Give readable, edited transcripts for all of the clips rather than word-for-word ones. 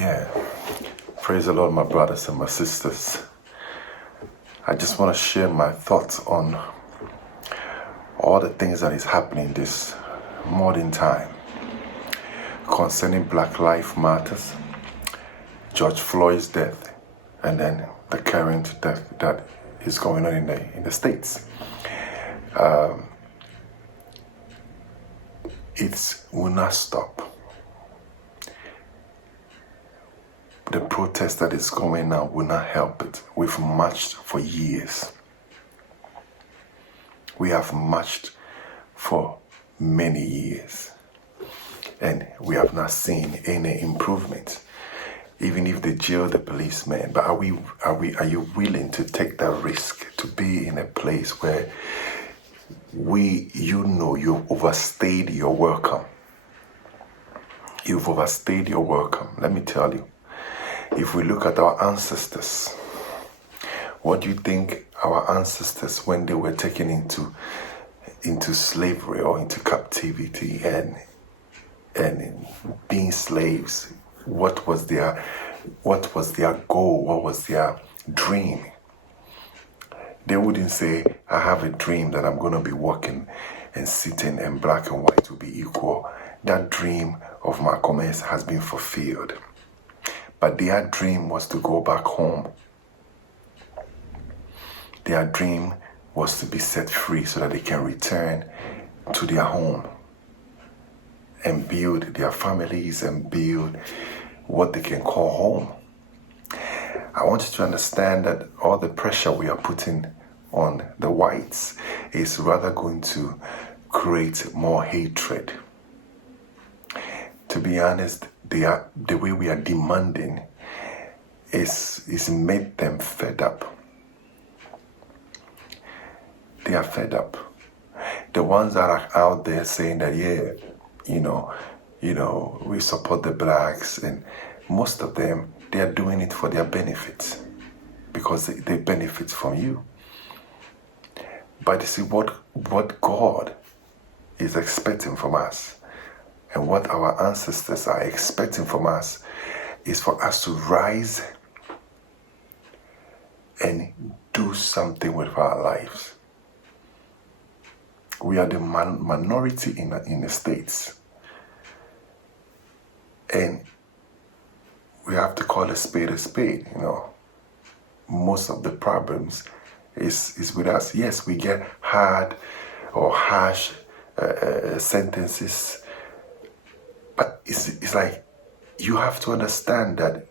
Yeah, praise the Lord, my brothers and my sisters. I just want to share my thoughts on all the things that is happening this modern time concerning Black Lives Matters, George Floyd's death, and then the current death that is going on in the States. It will not stop. The protest that is going on will not help it. We've marched for years. We have marched for many years, and we have not seen any improvement. Even if they jail the policemen, but are you willing to take that risk to be in a place where you've overstayed your welcome? You've overstayed your welcome. Let me tell you. If we look at our ancestors, what do you think our ancestors, when they were taken into slavery or into captivity and being slaves, what was their goal? What was their dream? They wouldn't say, I have a dream that I'm going to be walking and sitting and black and white will be equal. That dream of Malcolm X has been fulfilled. But their dream was to go back home. Their dream was to be set free so that they can return to their home and build their families and build what they can call home. I want you to understand that all the pressure we are putting on the whites is rather going to create more hatred. To be honest, the way we are demanding is made them fed up. They are fed up. The ones that are out there saying that, we support the blacks, and most of them, they are doing it for their benefits because they benefit from you. But you see, what God is expecting from us and what our ancestors are expecting from us is for us to rise and do something with our lives. We are the minority in the States. And we have to call a spade, Most of the problems is with us. Yes, we get hard or harsh sentences. But it's like you have to understand that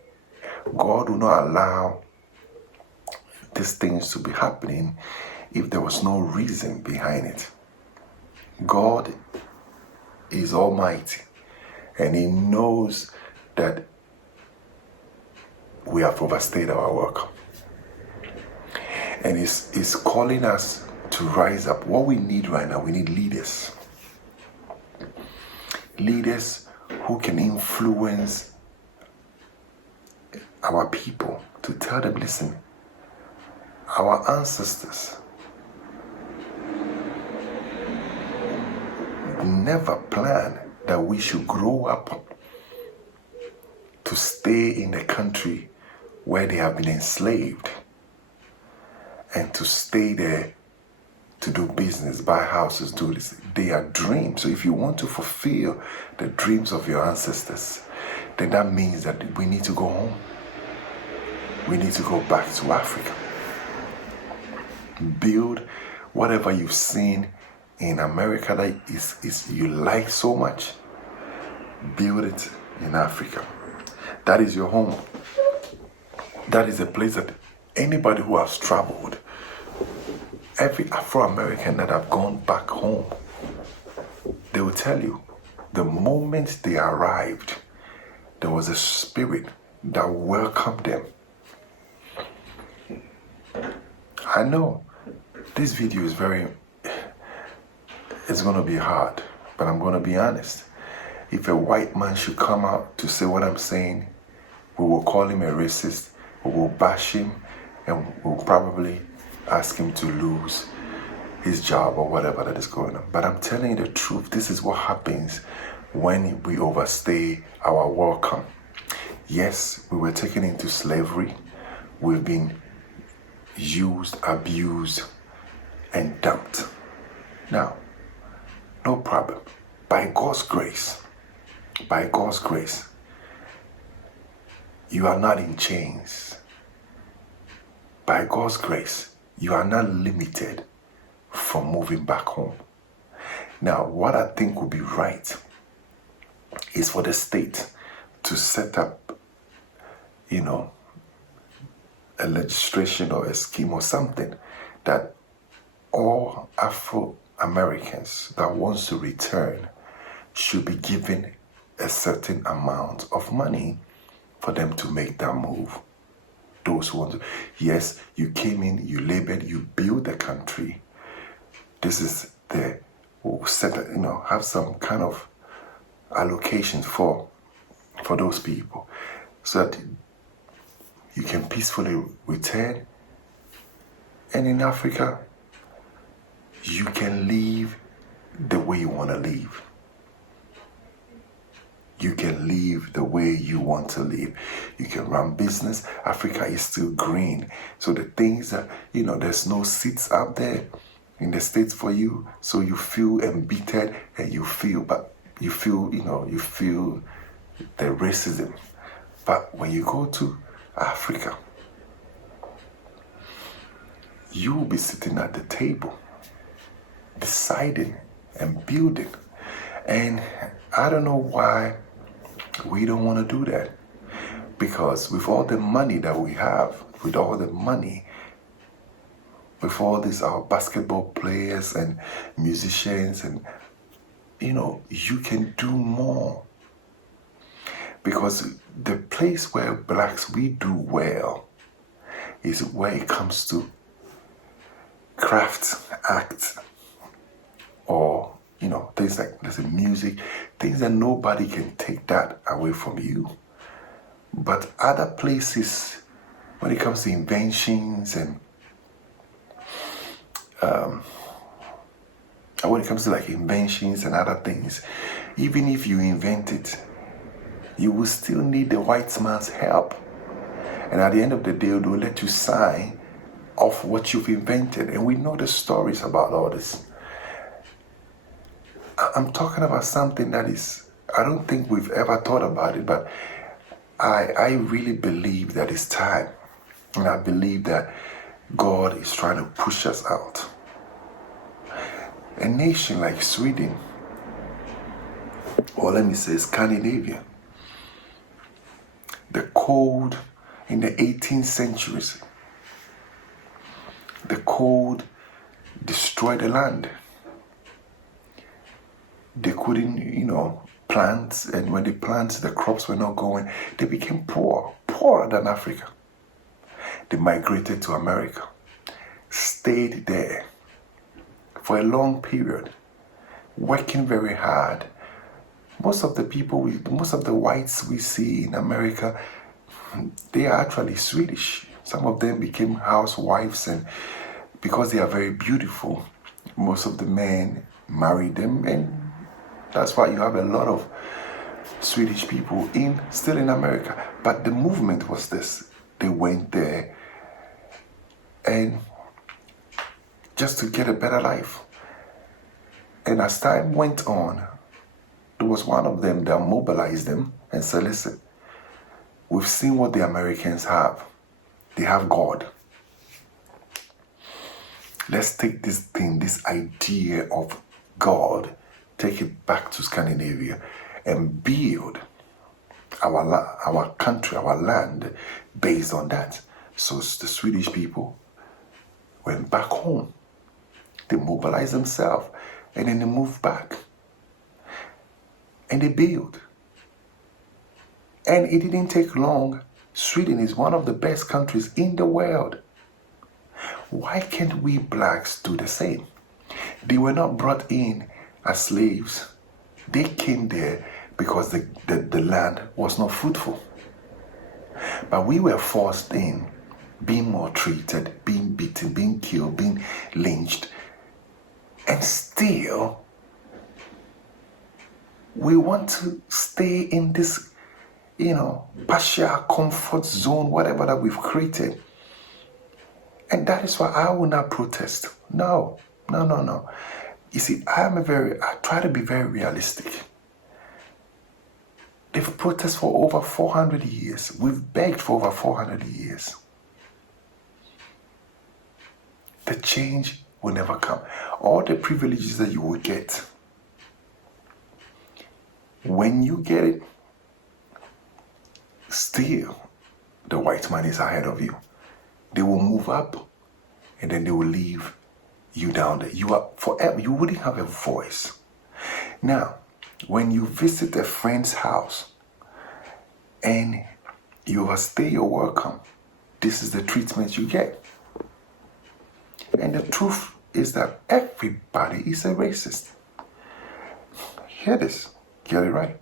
God will not allow these things to be happening if there was no reason behind it. God is almighty, and He knows that we have overstayed our welcome. And He's calling us to rise up. What we need right now, we need leaders. Leaders who can influence our people to tell them, listen, our ancestors never planned that we should grow up to stay in a country where they have been enslaved and to stay there to do business, buy houses, do this. They are dreams. So if you want to fulfill the dreams of your ancestors, then that means that we need to go home. We need to go back to Africa. Build whatever you've seen in America that is you like so much. Build it in Africa. That is your home. That is a place that anybody who has traveled, every Afro-American that have gone back home, they will tell you, the moment they arrived, there was a spirit that welcomed them. I know this video is it's going to be hard, but I'm going to be honest. If a white man should come out to say what I'm saying, we will call him a racist, we will bash him, and we'll probably ask him to lose his job or whatever that is going on. But I'm telling you the truth. This is what happens when we overstay our welcome. Yes, we were taken into slavery. We've been used, abused, and dumped. Now, no problem. By God's grace, you are not in chains. By God's grace, you are not limited from moving back home. Now, what I think would be right is for the state to set up, a legislation or a scheme or something that all Afro-Americans that wants to return should be given a certain amount of money for them to make that move. Those who want to, yes, you came in, you labored, you built the country. This is the set, have some kind of allocation for those people so that you can peacefully return. And in Africa, you can live the way you want to live. You can live the way you want to live. You can run business. Africa is still green. So the things that, there's no seats out there in the States for you. So you feel embittered and you feel the racism. But when you go to Africa, you will be sitting at the table, deciding and building. And I don't know why we don't want to do that. Because with all the money that we have, with all these our basketball players and musicians, and you can do more. Because the place where blacks we do well is where it comes to craft, act, or things like there's music, things that nobody can take that away from you. But other places, when it comes to inventions and when it comes to inventions and other things, even if you invent it, you will still need the white man's help. And at the end of the day, they'll let you sign off what you've invented. And we know the stories about all this. I'm talking about something that is, I don't think we've ever thought about it, but I really believe that it's time. And I believe that God is trying to push us out. A nation like Sweden, or let me say Scandinavia, the cold in the 18th centuries, the cold destroyed the land. They couldn't, plant, and when they planted, the crops were not going. They became poorer than Africa. They migrated to America, stayed there for a long period, working very hard. Most of the whites we see in America, they are actually Swedish. Some of them became housewives, and because they are very beautiful, most of the men married them, and that's why you have a lot of Swedish people still in America. But the movement was this. They went there and just to get a better life. And as time went on, there was one of them that mobilized them and said, listen, we've seen what the Americans have. They have God. Let's take this idea of God, take it back to Scandinavia and build our country, our land based on that. So the Swedish people went back home. They mobilized themselves and then they moved back. And they built. And it didn't take long. Sweden is one of the best countries in the world. Why can't we blacks do the same? They were not brought in as slaves. They came there because the land was not fruitful. But we were forced in, being maltreated, being beaten, being killed, being lynched. And still, we want to stay in this, partial comfort zone, whatever that we've created. And that is why I will not protest. No. You see, I try to be very realistic. They've protested for over 400 years. We've begged for over 400 years. The change will never come. All the privileges that you will get, when you get it, still the white man is ahead of you. They will move up and then they will leave you down there. You are forever, you wouldn't have a voice. Now, when you visit a friend's house and you overstay your welcome, this is the treatment you get. And the truth is that everybody is a racist. Hear this, get it right.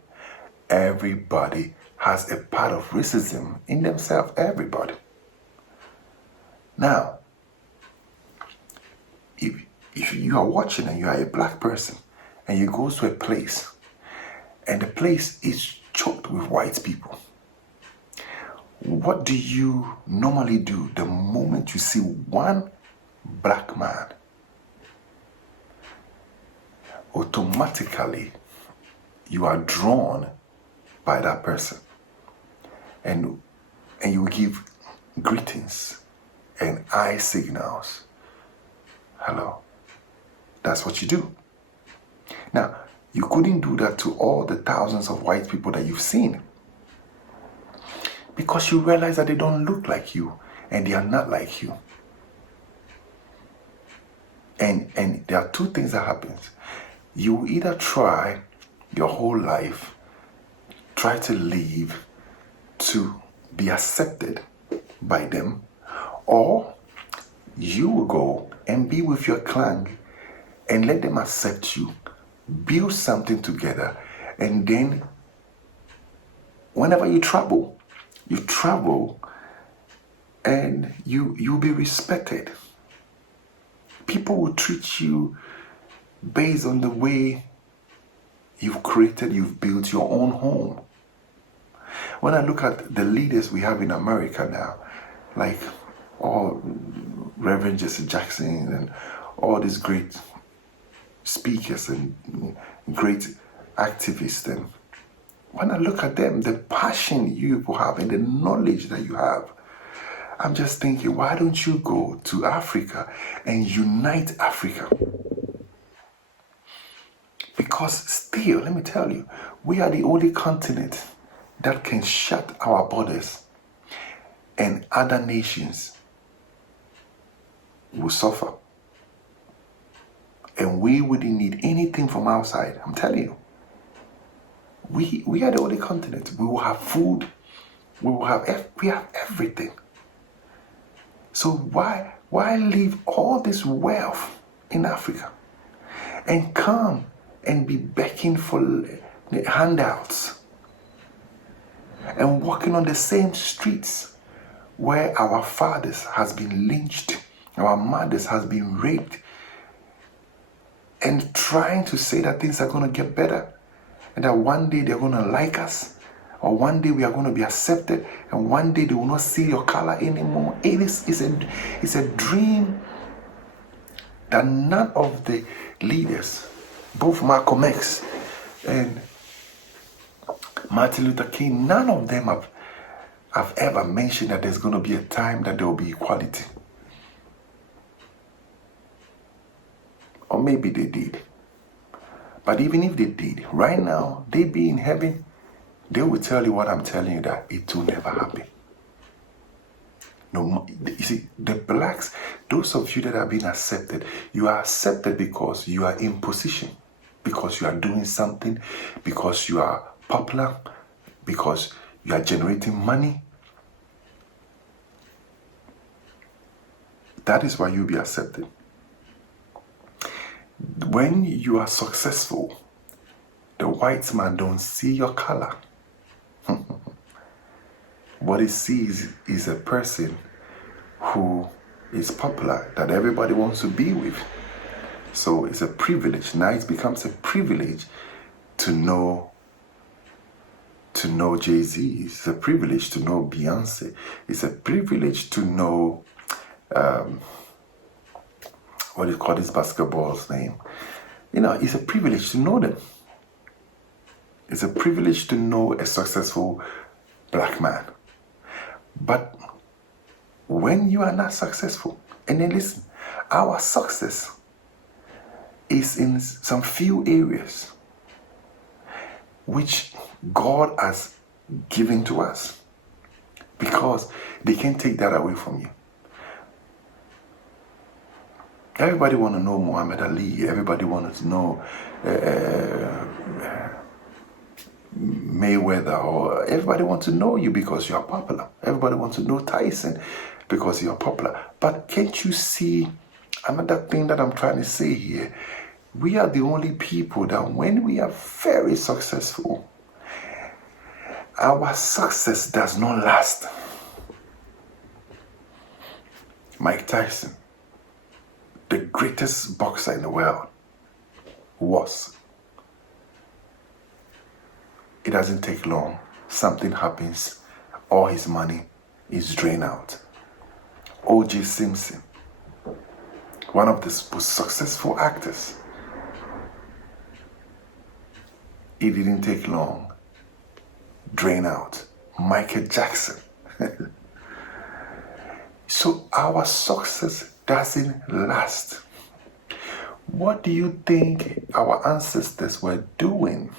Everybody has a part of racism in themselves, everybody. Now, if you are watching and you are a black person and you go to a place and the place is choked with white people, what do you normally do the moment you see one black man? Automatically, you are drawn by that person and you give greetings and eye signals. Hello. That's what you do. Now, you couldn't do that to all the thousands of white people that you've seen, because you realize that they don't look like you and they are not like you. And there are two things that happens. You either try your whole life, try to live to be accepted by them, or you will go and be with your clan and let them accept you, build something together, and then whenever you travel and you'll be respected. People will treat you based on the way you've built your own home. When I look at the leaders we have in America now, like all Reverend Jesse Jackson and all these great speakers and great activists, and when I look at them, the passion you people have and the knowledge that you have, I'm just thinking, why don't you go to Africa and unite Africa? Because still, let me tell you, we are the only continent that can shut our borders, and other nations will suffer. And we wouldn't need anything from outside. I'm telling you. We are the only continent. We will have food. We have everything. So why leave all this wealth in Africa and come and be begging for handouts and walking on the same streets where our fathers has been lynched, our mothers has been raped, and trying to say that things are going to get better and that one day they're going to like us, or one day we are going to be accepted, and one day they will not see your color anymore. It's a dream that none of the leaders, both Malcolm X and Martin Luther King, none of them have ever mentioned that there's going to be a time that there will be equality. Or maybe they did. But even if they did, right now, they be in heaven, they will tell you what I'm telling you, that it will never happen. No, you see, the blacks, those of you that have been accepted, you are accepted because you are in position, because you are doing something, because you are popular, because you are generating money. That is why you'll be accepted. When you are successful, the white man don't see your color. What he sees is a person who is popular, that everybody wants to be with. So it's a privilege. Now it becomes a privilege to know to know Jay-Z. It's a privilege to know Beyonce. It's a privilege to know, what do you call this basketball's name? You know, it's a privilege to know them. It's a privilege to know a successful black man. But when you are not successful, and then listen, our success is in some few areas which God has given to us, because they can't take that away from you. Everybody want to know Muhammad Ali. Everybody wants to know Mayweather, or everybody wants to know you because you are popular. Everybody wants to know Tyson because you are popular. But can't you see another thing that I'm trying to say here? We are the only people that when we are very successful, our success does not last. Mike Tyson, the greatest boxer in the world, was. It doesn't take long. Something happens. All his money is drained out. O.J. Simpson, one of the most successful actors, it didn't take long. Drain out. Michael Jackson. So our success doesn't last. What do you think our ancestors were doing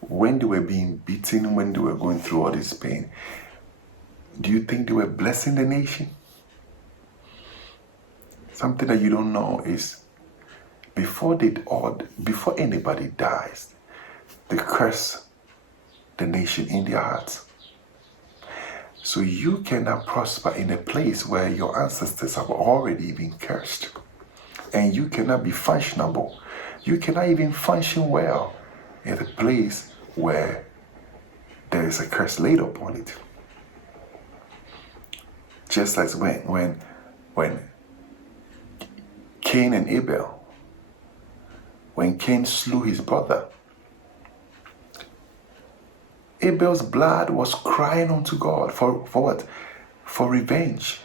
when they were being beaten, when they were going through all this pain? Do you think they were blessing the nation? Something that you don't know is before anybody dies, they curse the nation in their hearts. So you cannot prosper in a place where your ancestors have already been cursed. And you cannot be functionable. You cannot even function well in a place where there is a curse laid upon it. Just like when Cain and Abel, when Cain slew his brother, Abel's blood was crying unto God for what? For revenge.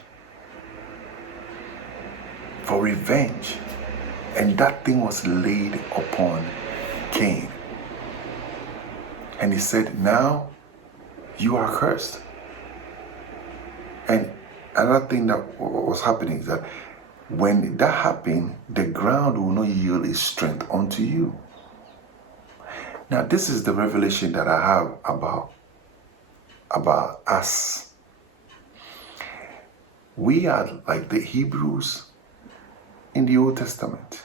For revenge. And that thing was laid upon Cain. And he said, now you are cursed. And another thing that was happening is that when that happened, the ground will not yield its strength unto you. Now, this is the revelation that I have about us. We are like the Hebrews in the Old Testament.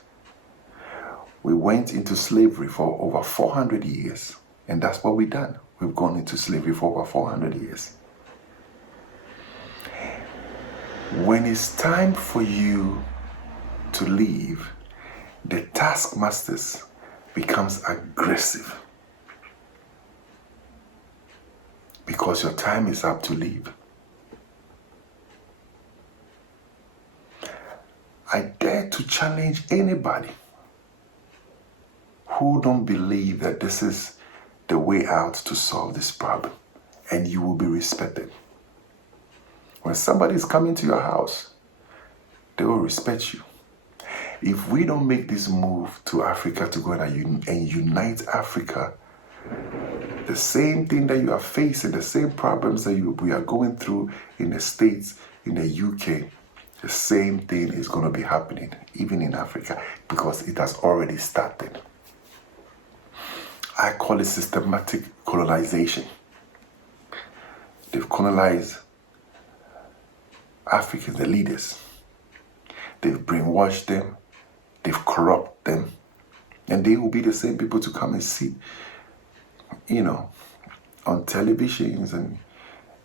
We went into slavery for over 400 years, and that's what we've done. We've gone into slavery for over 400 years. When it's time for you to leave, the taskmasters becomes aggressive because your time is up to leave. I dare to challenge anybody who don't believe that this is the way out to solve this problem, and you will be respected. When somebody is coming to your house, they will respect you. If we don't make this move to Africa to go and unite Africa, the same thing that you are facing, the same problems that we are going through in the States, in the UK, the same thing is going to be happening even in Africa, because it has already started. I call it systematic colonization. They've colonized Africans, the leaders. They've brainwashed them. They've corrupted them. And they will be the same people to come and sit, on televisions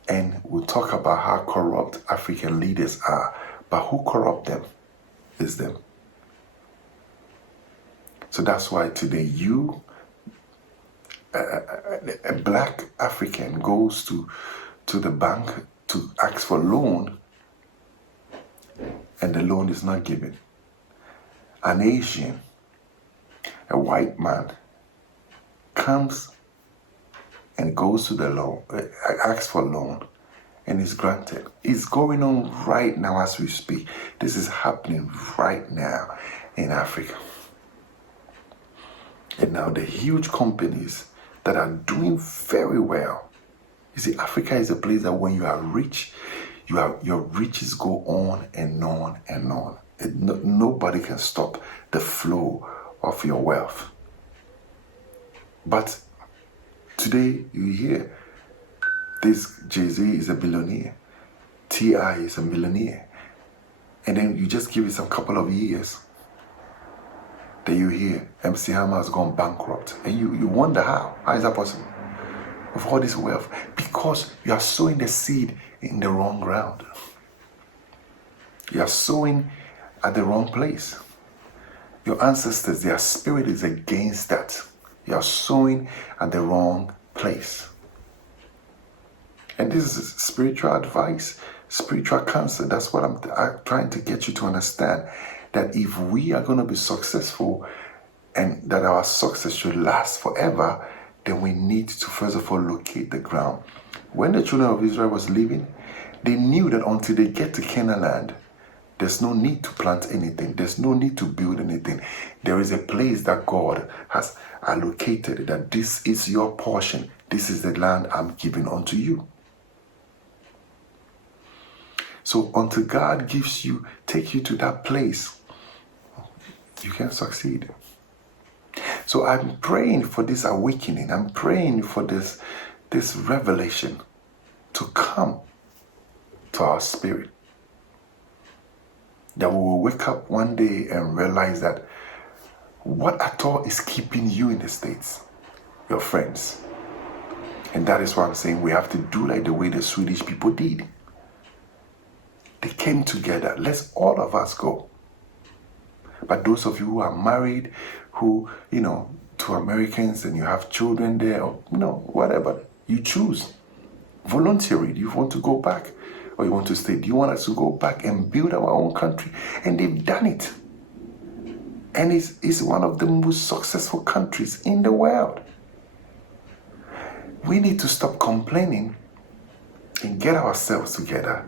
and we'll talk about how corrupt African leaders are. But who corrupt them is them. So that's why today a black African goes to the bank to ask for a loan, and the loan is not given. An Asian, a white man, comes and goes to the loan, asks for a loan, and is granted. It's going on right now as we speak. This is happening right now in Africa. And now the huge companies that are doing very well. You see, Africa is a place that when you are rich, your riches go on and on and on. Nobody can stop the flow of your wealth. But today you hear this Jay-Z is a billionaire, T.I. is a millionaire, and then you just give it some couple of years, then you hear MC Hammer has gone bankrupt, and you wonder how is that possible? With all this wealth, because you are sowing the seed in the wrong ground. You are sowing at the wrong place. Your ancestors, their spirit is against that. You are sowing at the wrong place. And this is spiritual advice, spiritual counsel. That's what I'm trying to get you to understand. That if we are going to be successful and that our success should last forever, then we need to first of all locate the ground. When the children of Israel was living, they knew that until they get to Canaan land, there's no need to plant anything. There's no need to build anything. There is a place that God has allocated, that this is your portion. This is the land I'm giving unto you. So until God take you to that place, you can succeed. So I'm praying for this awakening. I'm praying for this revelation to come to our spirit. That we will wake up one day and realize that what at all is keeping you in the States? Your friends. And that is why I'm saying we have to do like the way the Swedish people did. They came together. Let's all of us go. But those of you who are married, who, to Americans and you have children there, or, whatever, you choose. Voluntarily, do you want to go back or you want to stay? Do you want us to go back and build our own country? And they've done it. And it's one of the most successful countries in the world. We need to stop complaining and get ourselves together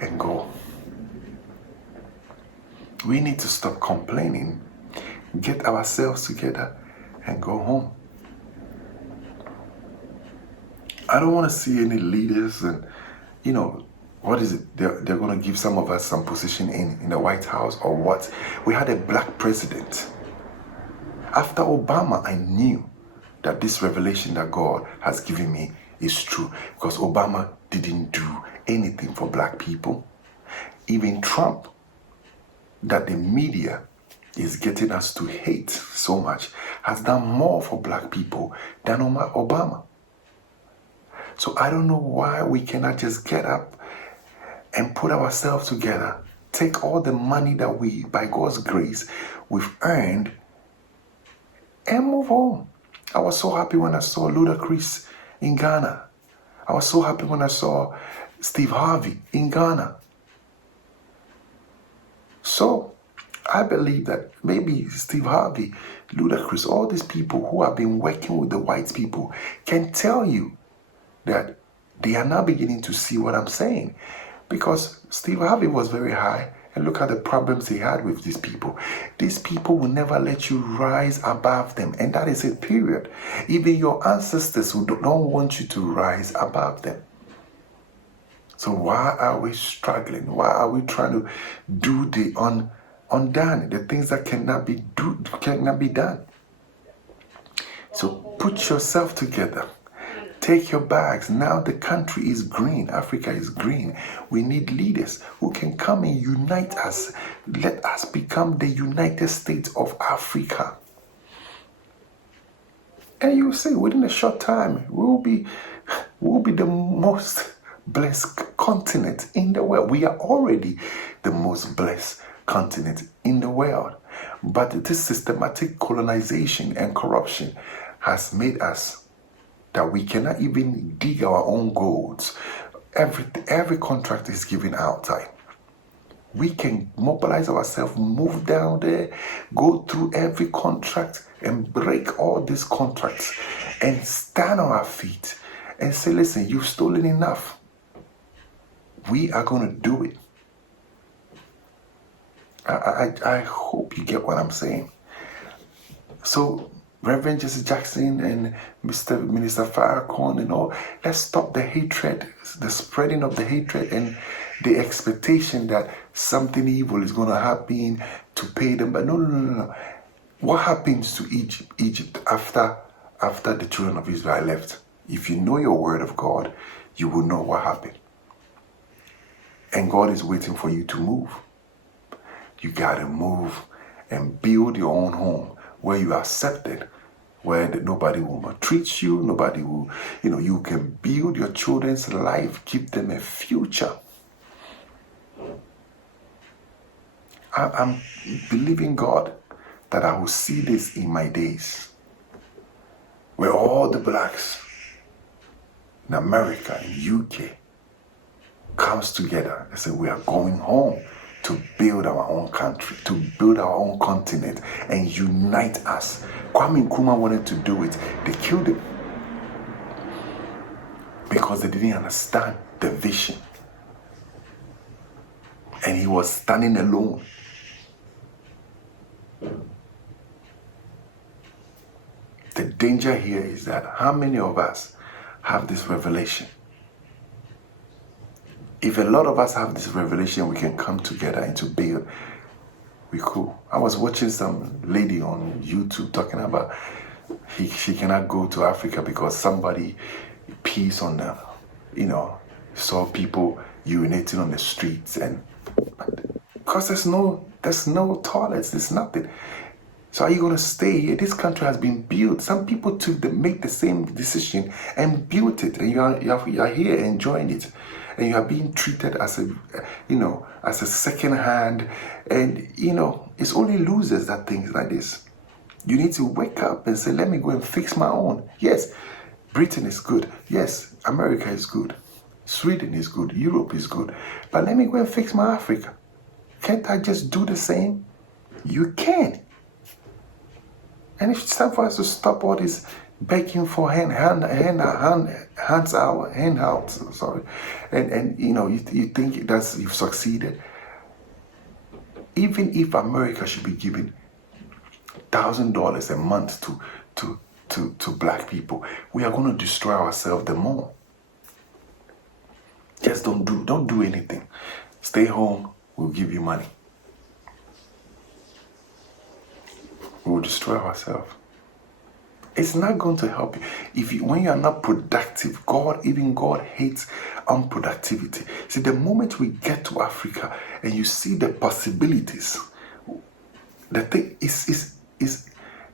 and go. We need to stop complaining, get ourselves together, and go home. I don't want to see any leaders and, what is it? They're going to give some of us some position in the White House or what? We had a black president. After Obama, I knew that this revelation that God has given me is true, because Obama didn't do anything for black people. Even Trump, that the media is getting us to hate so much, has done more for black people than Obama. So I don't know why we cannot just get up and put ourselves together, take all the money that we, by God's grace, we've earned, and move on. I was so happy when I saw Ludacris in Ghana. I was so happy when I saw Steve Harvey in Ghana. So I believe that maybe Steve Harvey, Ludacris, all these people who have been working with the white people can tell you that they are now beginning to see what I'm saying. Because Steve Harvey was very high, and look at the problems he had with these people. These people will never let you rise above them, and that is a period. Even your ancestors who don't want you to rise above them. So why are we struggling? Why are we trying to do the undone, the things that cannot be done? So put yourself together. Take your bags. Now the country is green. Africa is green. We need leaders who can come and unite us. Let us become the United States of Africa. And you see, within a short time, we'll be the most blessed continent in the world. We are already the most blessed continent in the world. But this systematic colonization and corruption has made us that we cannot even dig our own gold. Every contract is given outside. We can mobilize ourselves, move down there, go through every contract and break all these contracts and stand on our feet and say, listen, you've stolen enough. We are going to do it. I hope you get what I'm saying. So, Reverend Jesse Jackson and Minister Farrakhan and all, let's stop the hatred, the spreading of the hatred and the expectation that something evil is going to happen to pay them. But no. What happens to Egypt after the children of Israel left? If you know your word of God, you will know what happened. And God is waiting for you to move. You got to move and build your own home where you are accepted, where nobody will maltreat you, nobody will, you can build your children's life, give them a future. I'm believing God that I will see this in my days, where all the blacks in America, in UK, comes together and say, we are going home to build our own country, to build our own continent and unite us. Kwame Nkrumah wanted to do it. They killed him because they didn't understand the vision. And he was standing alone. The danger here is that how many of us have this revelation? If a lot of us have this revelation, we can come together and to build. We could. I was watching some lady on YouTube talking about she cannot go to Africa because somebody pees on them. Saw people urinating on the streets, and because there's no toilets, there's nothing. So are you going to stay here? This country has been built. Some people make the same decision and built it, and you are here enjoying it, and you are being treated as a second hand, and it's only losers that think like this. You need to wake up and say, let me go and fix my own. Yes, Britain is good. Yes, America is good. Sweden is good. Europe is good. But let me go and fix my Africa. Can't I just do the same? You can. And it's time for us to stop all this begging for handouts, and you think that you've succeeded. Even if America should be giving $1,000 a month to black people, we are going to destroy ourselves the more. Just don't do anything. Stay home. We'll give you money. We will destroy ourselves. It's not going to help you. When you are not productive, God hates unproductivity. See, the moment we get to Africa and you see the possibilities, the thing is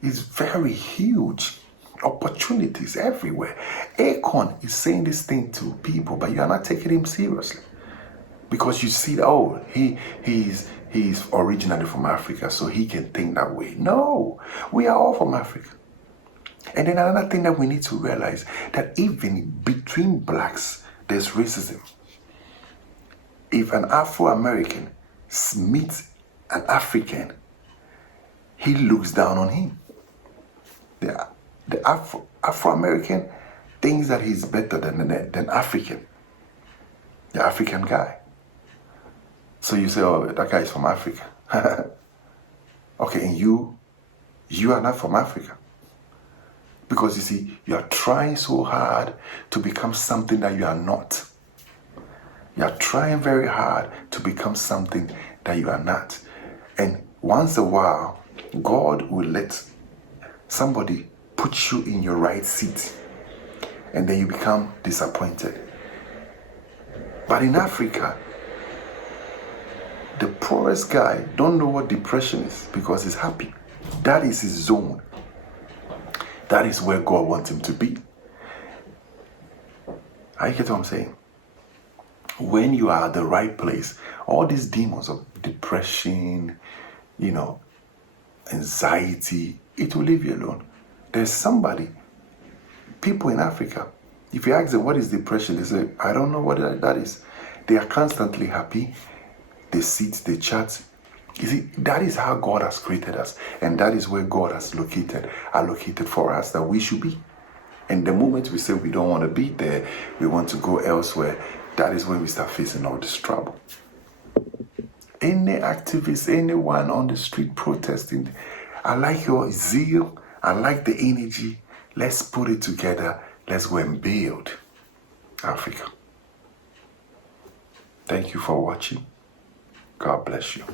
very huge. Opportunities everywhere. Akon is saying this thing to people, but you are not taking him seriously. Because you see, he's originally from Africa, so he can think that way. No, we are all from Africa. And then another thing that we need to realize, that even between blacks, there's racism. If an Afro-American meets an African, he looks down on him. The Afro-American thinks that he's better than African, the African guy. So you say, oh, that guy is from Africa. Okay, and you are not from Africa. Because you see, you are trying so hard to become something that you are not. You are trying very hard to become something that you are not. And once a while, God will let somebody put you in your right seat. And then you become disappointed. But in Africa, the poorest guy don't know what depression is because he's happy. That is his zone. That is where God wants him to be. I get what I'm saying. When you are at the right place, all these demons of depression, anxiety, it will leave you alone. There's people in Africa, if you ask them what is depression, they say, I don't know what that is. They are constantly happy. they sit, they chat. You see, that is how God has created us. And that is where God has allocated for us that we should be. And the moment we say we don't want to be there, we want to go elsewhere, that is when we start facing all this trouble. Any activist, anyone on the street protesting, I like your zeal, I like the energy. Let's put it together. Let's go and build Africa. Thank you for watching. God bless you.